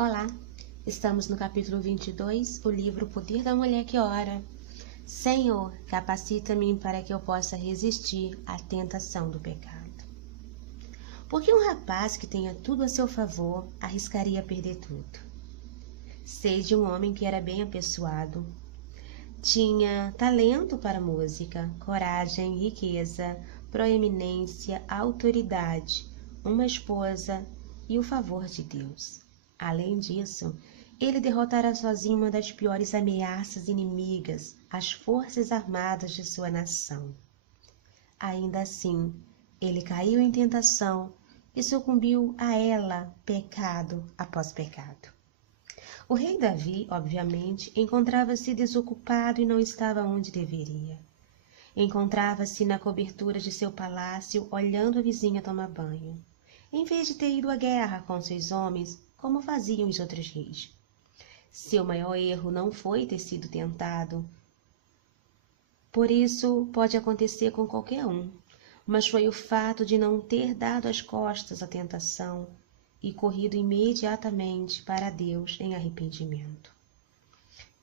Olá, estamos no capítulo 22, o livro O Poder da Mulher que Ora. Senhor, capacita-me para que eu possa resistir à tentação do pecado. Porque um rapaz que tenha tudo a seu favor arriscaria perder tudo. Sei de um homem que era bem apessoado, tinha talento para música, coragem, riqueza, proeminência, autoridade, uma esposa e o favor de Deus. Além disso, ele derrotara sozinho uma das piores ameaças inimigas, as forças armadas de sua nação. Ainda assim, ele caiu em tentação e sucumbiu a ela, pecado após pecado. O rei Davi, obviamente, encontrava-se desocupado e não estava onde deveria. Encontrava-se na cobertura de seu palácio, olhando a vizinha tomar banho, em vez de ter ido à guerra com seus homens, como faziam os outros reis. Seu maior erro não foi ter sido tentado. Por isso, pode acontecer com qualquer um, mas foi o fato de não ter dado as costas à tentação e corrido imediatamente para Deus em arrependimento.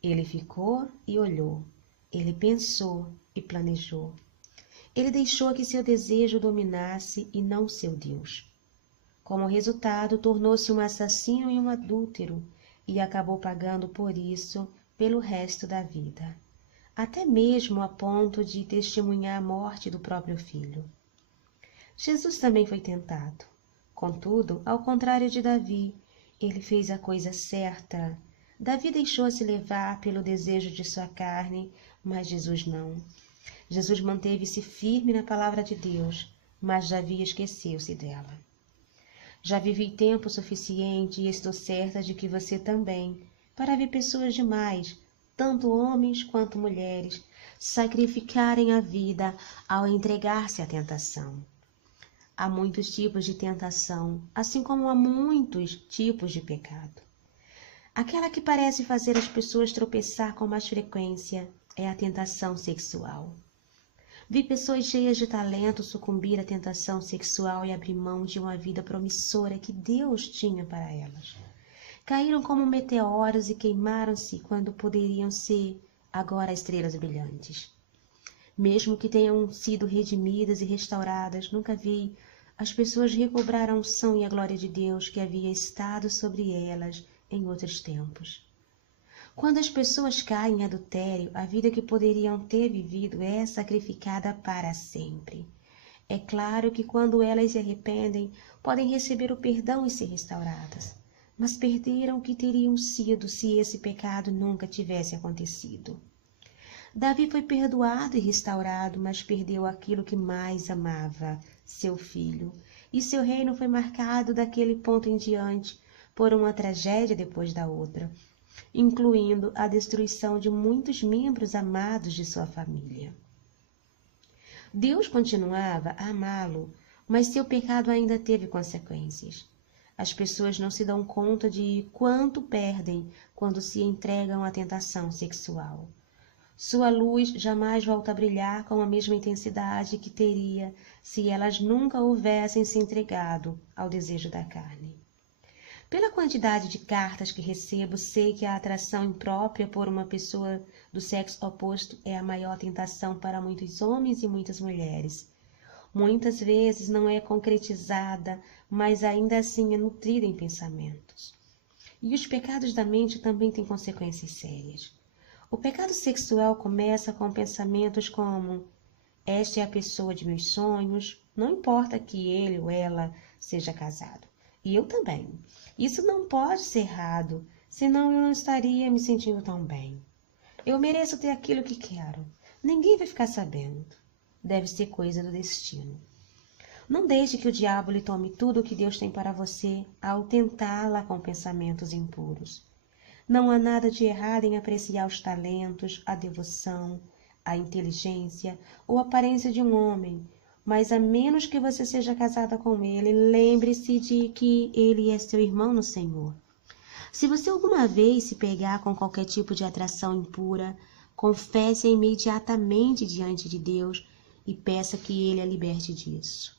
Ele ficou e olhou, ele pensou e planejou. Ele deixou que seu desejo dominasse e não seu Deus. Como resultado, tornou-se um assassino e um adúltero e acabou pagando por isso pelo resto da vida, até mesmo a ponto de testemunhar a morte do próprio filho. Jesus também foi tentado. Contudo, ao contrário de Davi, ele fez a coisa certa. Davi deixou-se levar pelo desejo de sua carne, mas Jesus não. Jesus manteve-se firme na palavra de Deus, mas Davi esqueceu-se dela. Já vivi tempo suficiente e estou certa de que você também, para ver pessoas demais, tanto homens quanto mulheres, sacrificarem a vida ao entregar-se à tentação. Há muitos tipos de tentação, assim como há muitos tipos de pecado. Aquela que parece fazer as pessoas tropeçar com mais frequência é a tentação sexual. Vi pessoas cheias de talento sucumbir à tentação sexual e abrir mão de uma vida promissora que Deus tinha para elas. Caíram como meteoros e queimaram-se quando poderiam ser agora estrelas brilhantes. Mesmo que tenham sido redimidas e restauradas, nunca vi as pessoas recobrar a unção e a glória de Deus que havia estado sobre elas em outros tempos. Quando as pessoas caem em adultério, a vida que poderiam ter vivido é sacrificada para sempre. É claro que quando elas se arrependem, podem receber o perdão e ser restauradas, mas perderam o que teriam sido se esse pecado nunca tivesse acontecido. Davi foi perdoado e restaurado, mas perdeu aquilo que mais amava, seu filho, e seu reino foi marcado daquele ponto em diante por uma tragédia depois da outra, incluindo a destruição de muitos membros amados de sua família. Deus continuava a amá-lo, mas seu pecado ainda teve consequências. As pessoas não se dão conta de quanto perdem quando se entregam à tentação sexual. Sua luz jamais volta a brilhar com a mesma intensidade que teria se elas nunca houvessem se entregado ao desejo da carne. Pela quantidade de cartas que recebo, sei que a atração imprópria por uma pessoa do sexo oposto é a maior tentação para muitos homens e muitas mulheres. Muitas vezes não é concretizada, mas ainda assim é nutrida em pensamentos. E os pecados da mente também têm consequências sérias. O pecado sexual começa com pensamentos como: esta é a pessoa de meus sonhos, não importa que ele ou ela seja casado. E eu também. Isso não pode ser errado, senão eu não estaria me sentindo tão bem. Eu mereço ter aquilo que quero. Ninguém vai ficar sabendo. Deve ser coisa do destino. Não deixe que o diabo lhe tome tudo o que Deus tem para você ao tentá-la com pensamentos impuros. Não há nada de errado em apreciar os talentos, a devoção, a inteligência ou a aparência de um homem, mas a menos que você seja casada com ele, lembre-se de que ele é seu irmão no Senhor. Se você alguma vez se pegar com qualquer tipo de atração impura, confesse imediatamente diante de Deus e peça que ele a liberte disso.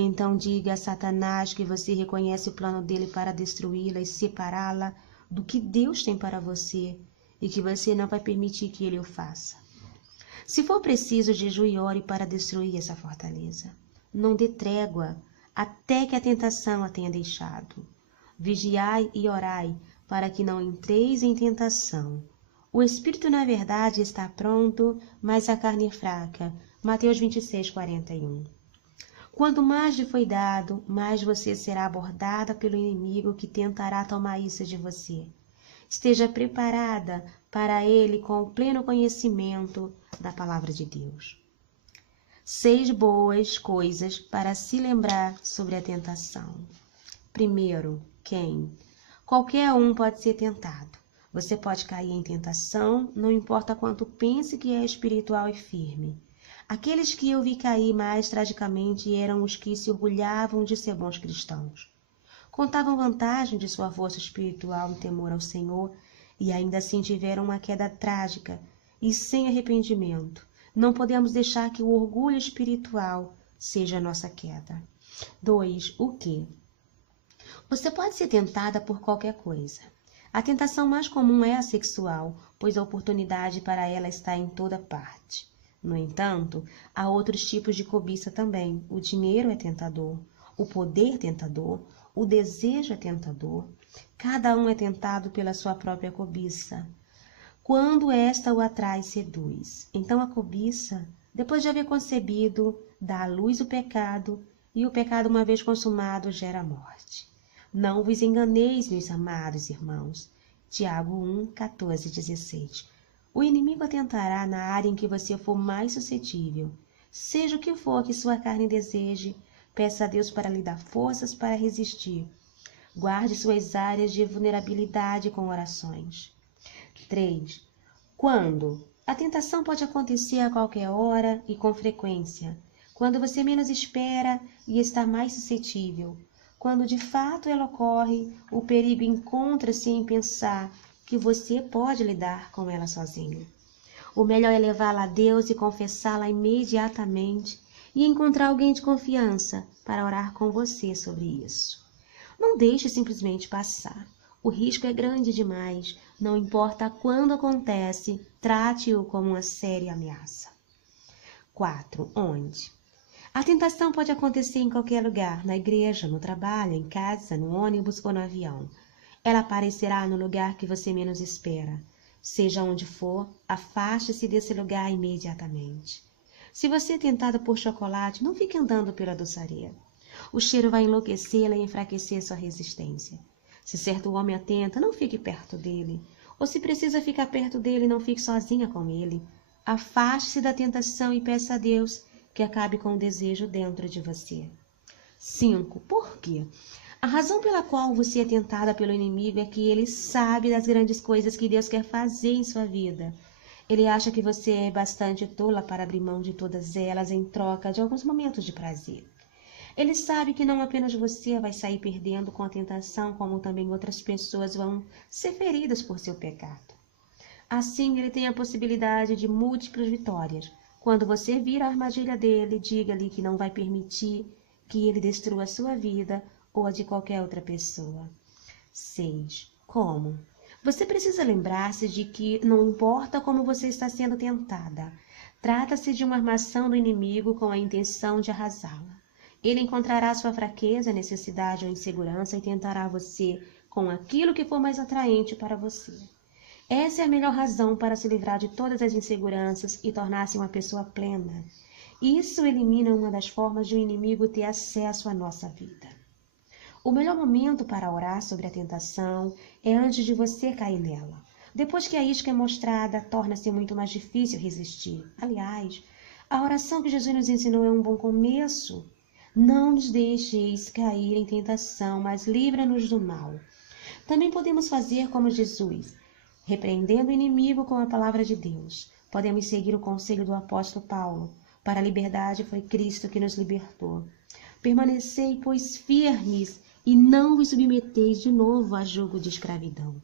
Então diga a Satanás que você reconhece o plano dele para destruí-la e separá-la do que Deus tem para você e que você não vai permitir que ele o faça. Se for preciso, jejue e ore para destruir essa fortaleza. Não dê trégua até que a tentação a tenha deixado. Vigiai e orai para que não entreis em tentação. O espírito, na verdade, está pronto, mas a carne é fraca. Mateus 26:41. Quanto mais lhe foi dado, mais você será abordada pelo inimigo que tentará tomar isso de você. Esteja preparada para ele com o pleno conhecimento da palavra de Deus. 6 boas coisas para se lembrar sobre a tentação. Primeiro, quem? Qualquer um pode ser tentado. Você pode cair em tentação, não importa quanto pense que é espiritual e firme. Aqueles que eu vi cair mais tragicamente eram os que se orgulhavam de ser bons cristãos. Contavam vantagem de sua força espiritual e temor ao Senhor, e ainda assim tiveram uma queda trágica e sem arrependimento. Não podemos deixar que o orgulho espiritual seja a nossa queda. 2. O quê? Você pode ser tentada por qualquer coisa. A tentação mais comum é a sexual, pois a oportunidade para ela está em toda parte. No entanto, há outros tipos de cobiça também. O dinheiro é tentador, o poder é tentador, o desejo é tentador. Cada um é tentado pela sua própria cobiça. Quando esta o atrai, seduz. Então a cobiça, depois de haver concebido, dá à luz o pecado, e o pecado, uma vez consumado, gera morte. Não vos enganeis, meus amados irmãos. Tiago 1:14-16. O inimigo atentará na área em que você for mais suscetível. Seja o que for que sua carne deseje, peça a Deus para lhe dar forças para resistir. Guarde suas áreas de vulnerabilidade com orações. 3. Quando? A tentação pode acontecer a qualquer hora e com frequência. Quando você menos espera e está mais suscetível. Quando de fato ela ocorre, o perigo encontra-se em pensar que você pode lidar com ela sozinho. O melhor é levá-la a Deus e confessá-la imediatamente e encontrar alguém de confiança para orar com você sobre isso. Não deixe simplesmente passar. O risco é grande demais. Não importa quando acontece, trate-o como uma séria ameaça. 4. Onde? A tentação pode acontecer em qualquer lugar, na igreja, no trabalho, em casa, no ônibus ou no avião. Ela aparecerá no lugar que você menos espera. Seja onde for, afaste-se desse lugar imediatamente. Se você é tentada por chocolate, não fique andando pela doçaria. O cheiro vai enlouquecê-la e enfraquecer sua resistência. Se certo homem a tenta, não fique perto dele. Ou se precisa ficar perto dele, não fique sozinha com ele. Afaste-se da tentação e peça a Deus que acabe com o desejo dentro de você. 5. Por quê? A razão pela qual você é tentada pelo inimigo é que ele sabe das grandes coisas que Deus quer fazer em sua vida. Ele acha que você é bastante tola para abrir mão de todas elas em troca de alguns momentos de prazer. Ele sabe que não apenas você vai sair perdendo com a tentação, como também outras pessoas vão ser feridas por seu pecado. Assim, ele tem a possibilidade de múltiplas vitórias. Quando você vir a armadilha dele, diga-lhe que não vai permitir que ele destrua a sua vida ou a de qualquer outra pessoa. 6. Como? Você precisa lembrar-se de que não importa como você está sendo tentada. Trata-se de uma armação do inimigo com a intenção de arrasá-la. Ele encontrará sua fraqueza, necessidade ou insegurança e tentará você com aquilo que for mais atraente para você. Essa é a melhor razão para se livrar de todas as inseguranças e tornar-se uma pessoa plena. Isso elimina uma das formas de um inimigo ter acesso à nossa vida. O melhor momento para orar sobre a tentação é antes de você cair nela. Depois que a isca é mostrada, torna-se muito mais difícil resistir. Aliás, a oração que Jesus nos ensinou é um bom começo. Não nos deixeis cair em tentação, mas livra-nos do mal. Também podemos fazer como Jesus, repreendendo o inimigo com a palavra de Deus. Podemos seguir o conselho do apóstolo Paulo. Para a liberdade foi Cristo que nos libertou. Permanecei, pois, firmes e não vos submeteis de novo a jugo de escravidão.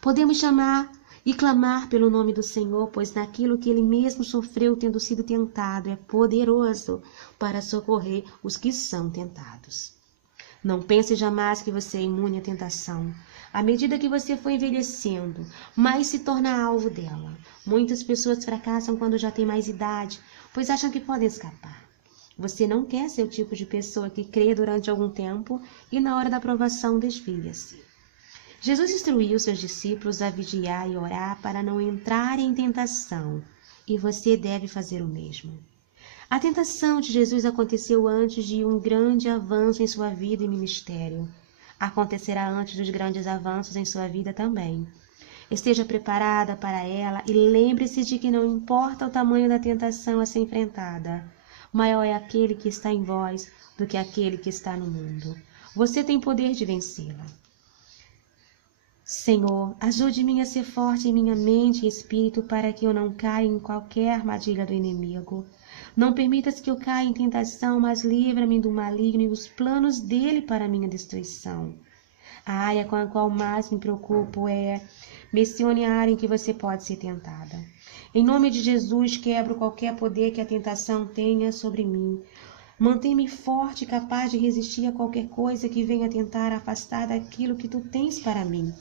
Podemos chamar e clamar pelo nome do Senhor, pois naquilo que ele mesmo sofreu tendo sido tentado é poderoso para socorrer os que são tentados. Não pense jamais que você é imune à tentação. À medida que você for envelhecendo, mais se torna alvo dela. Muitas pessoas fracassam quando já têm mais idade, pois acham que podem escapar. Você não quer ser o tipo de pessoa que crê durante algum tempo e na hora da provação desvia-se. Jesus instruiu seus discípulos a vigiar e orar para não entrarem em tentação, e você deve fazer o mesmo. A tentação de Jesus aconteceu antes de um grande avanço em sua vida e ministério. Acontecerá antes dos grandes avanços em sua vida também. Esteja preparada para ela e lembre-se de que não importa o tamanho da tentação a ser enfrentada, maior é aquele que está em vós do que aquele que está no mundo. Você tem poder de vencê-la. Senhor, ajude-me a ser forte em minha mente e espírito para que eu não caia em qualquer armadilha do inimigo. Não permitas que eu caia em tentação, mas livra-me do maligno e os planos dele para minha destruição. A área com a qual mais me preocupo mencione a área em que você pode ser tentada. Em nome de Jesus, quebro qualquer poder que a tentação tenha sobre mim. Mantém-me forte e capaz de resistir a qualquer coisa que venha tentar afastar daquilo que tu tens para mim.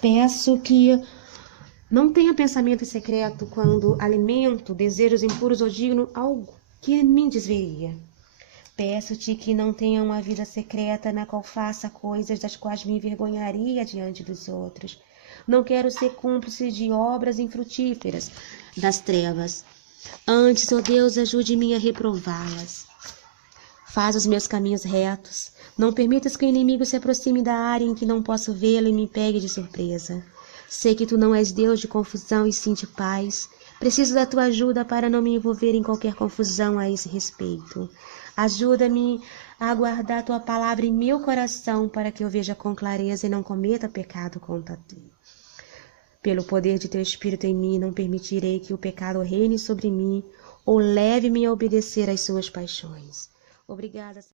Peço que não tenha pensamento secreto quando alimento desejos impuros ou digno algo que me desviaria. Peço-te que não tenha uma vida secreta na qual faça coisas das quais me envergonharia diante dos outros. Não quero ser cúmplice de obras infrutíferas das trevas. Antes, ó Deus, ajude-me a reprová-las. Faz os meus caminhos retos. Não permitas que o inimigo se aproxime da área em que não posso vê-lo e me pegue de surpresa. Sei que tu não és Deus de confusão e sim de paz. Preciso da tua ajuda para não me envolver em qualquer confusão a esse respeito. Ajuda-me a guardar tua palavra em meu coração para que eu veja com clareza e não cometa pecado contra ti. Pelo poder de teu Espírito em mim, não permitirei que o pecado reine sobre mim ou leve-me a obedecer às suas paixões. Obrigada.